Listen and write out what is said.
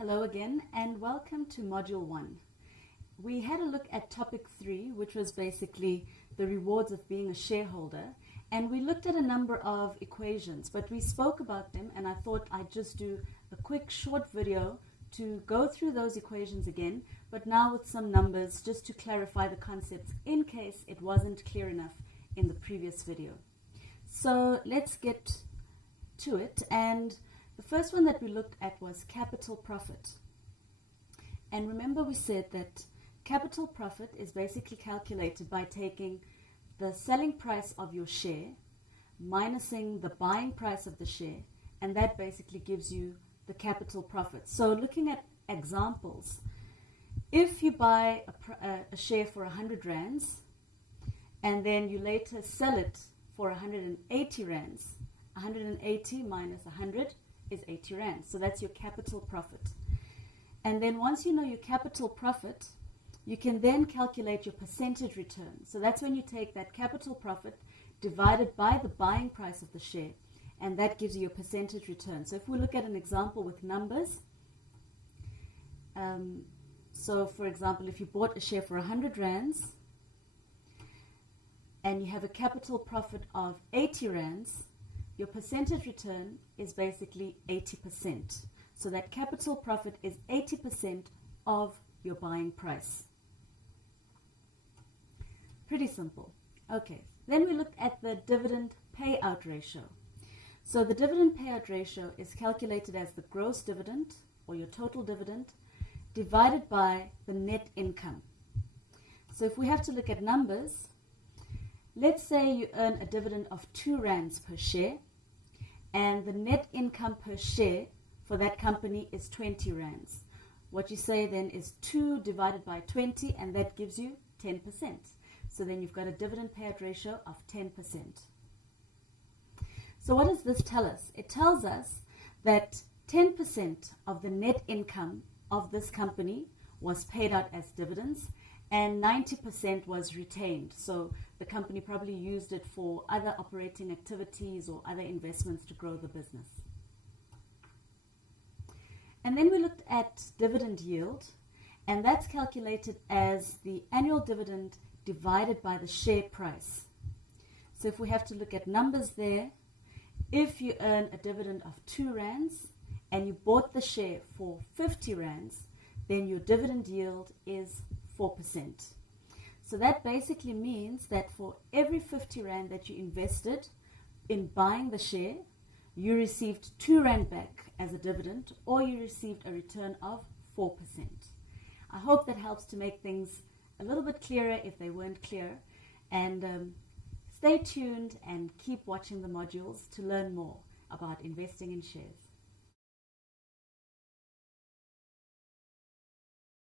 Hello again and welcome to Module 1. We had a look at Topic 3, which was basically the rewards of being a shareholder, and we looked at a number of equations, but we spoke about them and I thought I'd just do a quick short video to go through those equations again, but now with some numbers just to clarify the concepts in case it wasn't clear enough in the previous video. So let's get to it, and the first one that we looked at was capital profit. And remember we said that capital profit is basically calculated by taking the selling price of your share, minusing the buying price of the share, and that basically gives you the capital profit. So looking at examples, if you buy a share for 100 rands and then you later sell it for 180 rands, 180 minus 100 is 80 rand. So that's your capital profit. And then once you know your capital profit, you can then calculate your percentage return. So that's when you take that capital profit divided by the buying price of the share, and that gives you your percentage return. So if we look at an example with numbers, so for example, if you bought a share for 100 rands and you have a capital profit of 80 rands, your percentage return is basically 80%. So that capital profit is 80% of your buying price. Pretty simple. Okay, then we looked at the dividend payout ratio. So the dividend payout ratio is calculated as the gross dividend, or your total dividend, divided by the net income. So if we have to look at numbers, let's say you earn a dividend of 2 rands per share, and the net income per share for that company is 20 rands. What you say then is 2 divided by 20, and that gives you 10%. So then you've got a dividend payout ratio of 10%. So what does this tell us? It tells us that 10% of the net income of this company was paid out as dividends, and 90% was retained. So the company probably used it for other operating activities or other investments to grow the business. And then we looked at dividend yield, and that's calculated as the annual dividend divided by the share price. So if we have to look at numbers there, if you earn a dividend of 2 rands and you bought the share for 50 rands, then your dividend yield is 4%. So that basically means that for every 50 rand that you invested in buying the share, you received 2 rand back as a dividend, or you received a return of 4%. I hope that helps to make things a little bit clearer if they weren't clear. And stay tuned and keep watching the modules to learn more about investing in shares.